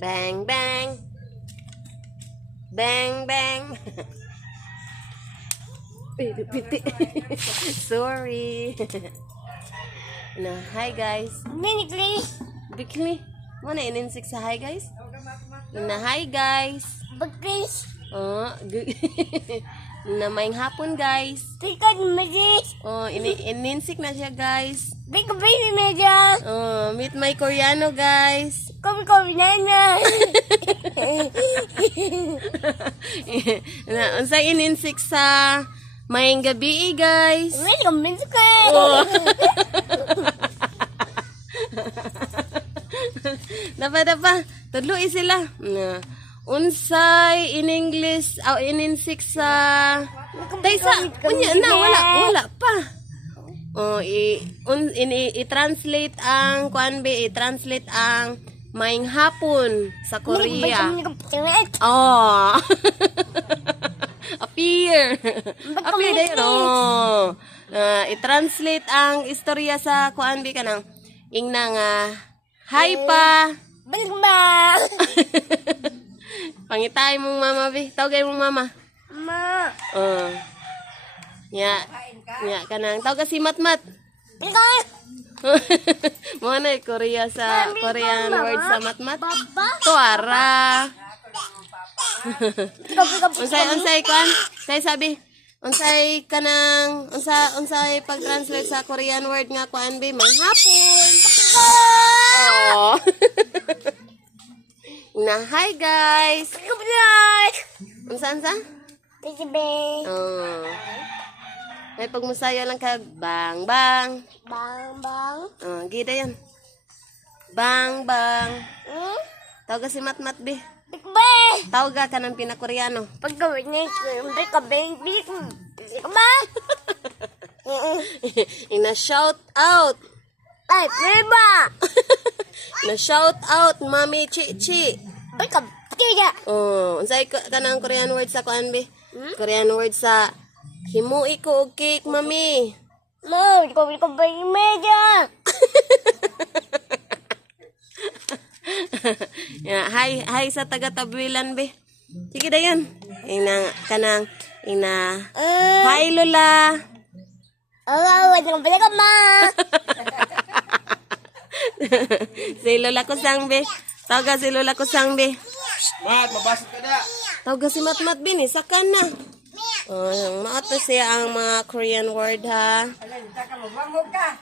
Bang, bang. Bang, bang. Sorry. Na, hi guys. Bikini. Mana ininsik sa hi guys? Na, hi guys. Oh, na maing hapon guys. Oh, ininsik na siya guys. Oh, meet my Koreano guys. Na, unsay ininsik sa maing gabi guys. Oh. Dapat tudlo sila. Na, unsay in English aw ininsik sa Taysa unya na wala pa. Oh, i-translate ang i-translate ang maing hapon sa Korea. Oh. Appear there. Oh. I-translate ang istorya sa kuanbi kanang ingna nga hi pa. Pangitay mong mama bi. Tawagay mong mama. Oh. Ya kanang tawag si Matmat. Mo na Korea sa Korean word sa Matmat. Tuara. Unsay kan? Say sabi. Unsay kanang unsay pag-translate sa Korean word nga kuan bi may hapon. Oh. Na hi guys. Unsa? Oh. May pagmusaya lang kag bang bang. Oh, gida yan. Bang bang. Tawag si Matmat bi. Tawag ka ng pinakoreano. Ina shout out. Na shout out Mami Chichi. Oh, unsay kanang Korean word sa kuan bi? Korean word sa himui ko og cake, Mami. Hi sa taga Tabwilan be. Sige dayon. Kanang hi Lola. Si Lola Kusang be. Tawaga si Lola Kusang be. Mabasok ka na. Tawaga si Matmat bin sakan na. Oh, maato siya ang mga Korean word ha.